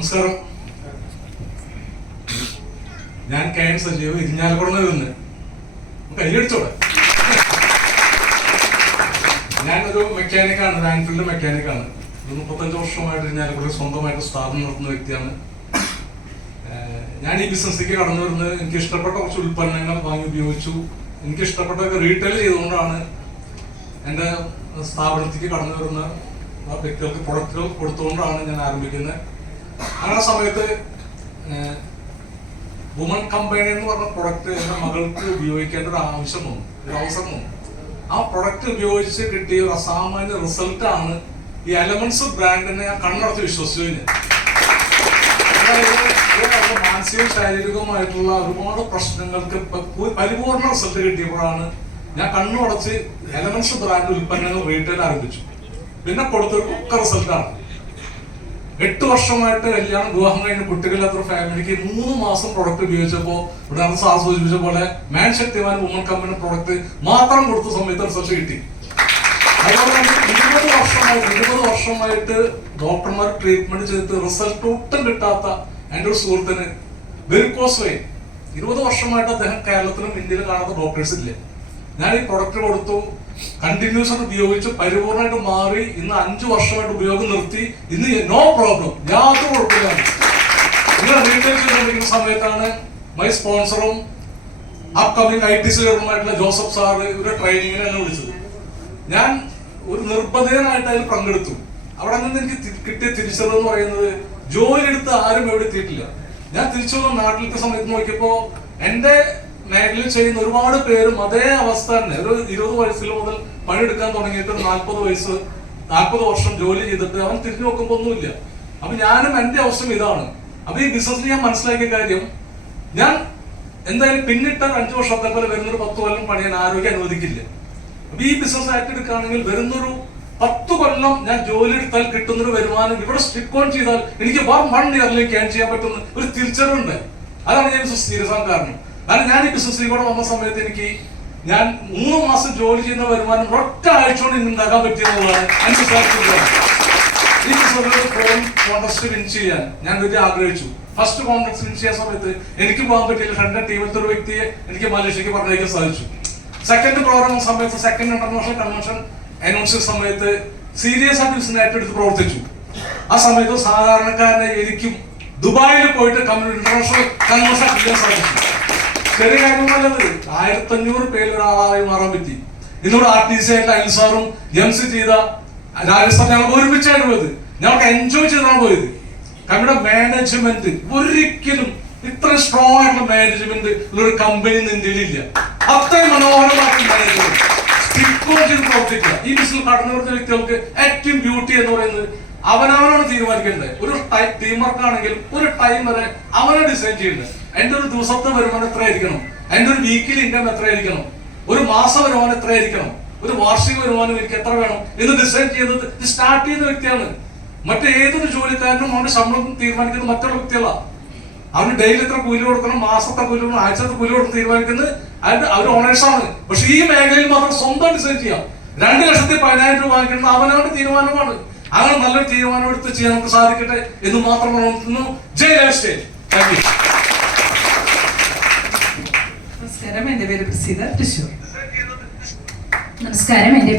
നമസ്കാരം. ഞാൻ KN സജീവ്, ഇരിഞ്ഞാലക്കുടന്ന് വരുന്നത്. കൈയടിച്ചോടെ. ഞാനൊരു മെക്കാനിക്കാണ്, ആൻഫീൽഡ് മെക്കാനിക്കാണ്. 35 വർഷമായിട്ട് ഇരിഞ്ഞാലക്കുടയിൽ സ്വന്തമായിട്ട് സ്ഥാപനം നടത്തുന്ന വ്യക്തിയാണ്. ഞാൻ ഈ ബിസിനസ്സിലേക്ക് കടന്നു വരുന്നത് എനിക്ക് ഇഷ്ടപ്പെട്ട കുറച്ച് ഉൽപ്പന്നങ്ങൾ വാങ്ങി ഉപയോഗിച്ചു. എനിക്ക് ഇഷ്ടപ്പെട്ടതൊക്കെ റീറ്റെയിൽ ചെയ്തുകൊണ്ടാണ് എൻ്റെ സ്ഥാപനത്തിലേക്ക് കടന്നു വരുന്ന വ്യക്തികൾക്ക് പ്രൊഡക്റ്റുകൾ കൊടുത്തുകൊണ്ടാണ് ഞാൻ ആരംഭിക്കുന്നത്. അങ്ങനെ സമയത്ത് വുമൺ കമ്പനി എന്ന് പറഞ്ഞ പ്രൊഡക്റ്റ് എൻ്റെ മകൾക്ക് ഉപയോഗിക്കേണ്ട ഒരു ആവശ്യം വന്നു, ഒരു അവസരം വന്നു. ആ പ്രൊഡക്റ്റ് ഉപയോഗിച്ച് കിട്ടിയ ഒരു അസാമാന്യ റിസൾട്ടാണ് ഈ എലമെന്റ്സ് ബ്രാൻഡിനെ ഞാൻ കണ്ണടച്ച് വിശ്വസിച്ചു. അതായത് മാനസികവും ശാരീരികവുമായിട്ടുള്ള ഒരുപാട് പ്രശ്നങ്ങൾക്ക് പരിപൂർണ റിസൾട്ട് കിട്ടിയപ്പോഴാണ് ഞാൻ കണ്ണുടച്ച് എലമെന്റ്സ് ബ്രാൻഡ് ഉൽപ്പന്നങ്ങൾ റീറ്റെയിൽ ആരംഭിച്ചു. പിന്നെ കൊടുത്തൊരു ഒക്കെ റിസൾട്ടാണ്. 8 വർഷമായിട്ട് കല്യാണം വിവാഹം കഴിഞ്ഞ കുട്ടികളില്ലാത്ത ഫാമിലിക്ക് 3 മാസം പ്രൊഡക്റ്റ് ഉപയോഗിച്ചപ്പോ ഇവിടെ സാർ സൂചിപ്പിച്ച പോലെ മാൻ ശക്തിമാൻ വുമൺ കമ്പനി പ്രൊഡക്റ്റ് മാത്രം കൊടുത്ത സമയത്ത് റിസൾട്ട് കിട്ടി. അതുപോലെ തന്നെ 20 വർഷമായിട്ട് ഡോക്ടർമാർ ട്രീറ്റ്മെന്റ് ചെയ്തിട്ട് റിസൾട്ട് ഒട്ടും കിട്ടാത്ത എൻ്റെ ഒരു സുഹൃത്തിന് വെരിക്കോസ് വെയിൻ 20 വർഷമായിട്ട് അദ്ദേഹം കേരളത്തിലും ഇന്ത്യയിലും കാണാത്ത ഡോക്ടേഴ്സ് ഇല്ല. ഞാൻ ഈ പ്രൊഡക്റ്റ് കൊടുത്തു, കണ്ടിന്യൂസ് ആയിട്ട് ഉപയോഗിച്ച് പരിപൂർണമായിട്ട് മാറി. ഇന്ന് 5 വർഷമായിട്ട് ഉപയോഗം നിർത്തി. ഇന്ന് നോ പ്രോബ്ലം, യാതൊരു കുഴപ്പമില്ല. നിങ്ങൾ റീറ്റെയിൽ ചെയ്തുകൊണ്ടിരിക്കുന്ന സമയത്താണ് മൈ സ്പോൺസറും അപ്കമിങ് ITC ലീഡറുമായിട്ടുള്ള ജോസഫ് സാറ് ഇവരുടെ ട്രെയിനിങ്ങിന് എന്നെ വിളിച്ചത്. ഞാൻ ഒരു നിർബന്ധനായിട്ട് അതിൽ പങ്കെടുത്തു. അവിടെ നിന്ന് എനിക്ക് കിട്ടിയ തിരിച്ചറിവെന്ന് പറയുന്നത് ജോലി എടുത്ത് ആരും എവിടെ എത്തിയിട്ടില്ല. ഞാൻ തിരിച്ചു വന്ന നാട്ടിലത്തെ സമയത്ത് നോക്കിയപ്പോ എന്റെ മേഖലയിൽ ചെയ്യുന്ന ഒരുപാട് പേരും അതേ അവസ്ഥ തന്നെ. ഒരു 20 വയസ്സിൽ മുതൽ പണിയെടുക്കാൻ തുടങ്ങിയിട്ട് 40 വർഷം ജോലി ചെയ്തിട്ട് അവൻ തിരിഞ്ഞു നോക്കുമ്പോ ഒന്നുമില്ല. അപ്പൊ ഞാനും എന്റെ അവസ്ഥ ഇതാണ്. അപ്പൊ ഈ ബിസിനസ്സിൽ ഞാൻ മനസ്സിലാക്കിയ കാര്യം, ഞാൻ എന്തായാലും പിന്നിട്ട 5 വർഷത്തെ പോലെ വരുന്നൊരു 10 കൊല്ലം പണിയാൻ ആരോഗ്യം അനുവദിക്കില്ല. അപ്പൊ ഈ ബിസിനസ് ഏറ്റെടുക്കുകയാണെങ്കിൽ വരുന്നൊരു 10 കൊല്ലം ഞാൻ ജോലി എടുത്താൽ കിട്ടുന്നൊരു വരുമാനം ഇവിടെ സ്റ്റിക്ക് ഓൺ ചെയ്താൽ എനിക്ക് 1 ഇയറിലേക്ക് ഏൺ ചെയ്യാൻ പറ്റുന്ന ഒരു തിരിച്ചറിവുണ്ട്. അതാണ് ഞാൻ സീരിയസ് ആകാൻ കാരണം. കാരണം ഞാൻ ഈ ബിസിനസ്സിൽ കൂടെ വന്ന സമയത്ത് ഞാൻ 3 മാസം ജോലി ചെയ്യുന്ന വരുമാനം ഒറ്റ ആഴ്ച കൊണ്ട് ഉണ്ടാക്കാൻ പറ്റിയെന്നുള്ളതാണ് എന്റെ വിശ്വാസം. ഈ ബിസിനസ്സിൽ കോൺടെസ്റ്റ് വിൻ ചെയ്യാൻ ഞാൻ വലിയ ആഗ്രഹിച്ചു. ഫസ്റ്റ് കോൺടെസ്റ്റ് വിൻ ചെയ്യാൻ സമയത്ത് എനിക്ക് പോകാൻ പറ്റിയില്ല. എന്റെ ടീമിലത്തെ ഒരു വ്യക്തിയെ എനിക്ക് മലേഷ്യക്ക് പറഞ്ഞയക്കാൻ സാധിച്ചു. സെക്കൻഡ് പ്രോഗ്രാം സമയത്ത്, സെക്കൻഡ് ഇന്റർനാഷണൽ കൺവെൻഷൻ അനൗൺസ് ചെയ്ത സമയത്ത് സീരിയസ് ആയിട്ട് ബിസിനസ് ഏറ്റെടുത്ത് പ്രവർത്തിച്ചു. ആ സമയത്ത് സാധാരണക്കാരനെ എനിക്കും ദുബായിൽ പോയിട്ട് ഇന്റർനാഷണൽ കൺവെൻഷൻ ചെയ്യാൻ സാധിച്ചു. ചെറിയ കാര്യമല്ലത്. 1500 പേര് ഒരാളായി മാറാൻ പറ്റി. ഇന്നോട് RTC ആയിട്ട് അൽസാറും MC ചെയ്ത രാജസ്ഥാൻ ഞങ്ങൾ ഒരുമിച്ചാണ് പോയത്. ഞങ്ങൾക്ക് എൻജോയ് ചെയ്താണ് പോയത്. കമ്പനിയുടെ മാനേജ്മെന്റ് ഒരിക്കലും ഇത്ര സ്ട്രോങ് ആയിട്ടുള്ള മാനേജ്മെന്റ് ഉള്ളൊരു കമ്പനി ഇന്ത്യയിലില്ല. അത്രയും മനോഹരമായിട്ടുള്ള മാനേജ്മെന്റ് ചെയ്ത് പ്രവർത്തിക്കുക. ഈ ബിസിനസ് കടന്നു വരുന്ന വ്യക്തികൾക്ക് ഏറ്റവും ബ്യൂട്ടി എന്ന് പറയുന്നത് അവനവനാണ് തീരുമാനിക്കേണ്ടത്. ഒരു ടീം വർക്ക് ആണെങ്കിൽ ഒരു ടൈം വരെ അവനെ ഡിസൈൻ ചെയ്യേണ്ടത്. എന്റെ ഒരു ദിവസത്തെ വരുമാനം എത്രയായിരിക്കണം, എന്റെ ഒരു വീക്കിലി ഇൻകം എത്രയായിരിക്കണം, ഒരു മാസ വരുമാനം എത്രയായിരിക്കണം, ഒരു വാർഷിക വരുമാനം എനിക്ക് എത്ര വേണം എന്ന് ഡിസൈൻ ചെയ്യുന്നത് സ്റ്റാർട്ട് ചെയ്യുന്ന വ്യക്തിയാണ്. മറ്റേതൊരു ജോലിക്കാരനും അവന്റെ ശമ്പളം തീരുമാനിക്കുന്നത് മറ്റുള്ള വ്യക്തികളാണ്. അവന് ഡെയിലി എത്ര കൂലി കൊടുക്കണം, മാസത്തെ കൂലി കൊടുക്കണം, ആഴ്ചത്തെ കൂലി കൊടുക്കണം തീരുമാനിക്കുന്നത് അവർ ഓണേഴ്സാണ്. പക്ഷെ ഈ മേഖലയിൽ മാത്രം സ്വന്തം ഡിസൈൻ ചെയ്യാം. 2,10,000 രൂപ വാങ്ങിക്കുന്നത് അവനവന്റെ തീരുമാനമാണ്. അങ്ങനെ നല്ലൊരു തീരുമാനം എടുത്ത് ചെയ്യാൻ നമുക്ക് സാധിക്കട്ടെ എന്ന് മാത്രം ഓർമ്മിക്കുന്നു. ജയ് ലൈഫ് സ്റ്റൈൽ. Thank you. നമസ്കാരം, എന്റെ പേര് പ്രസീത, തൃശ്ശൂർ. നമസ്കാരം, എന്റെ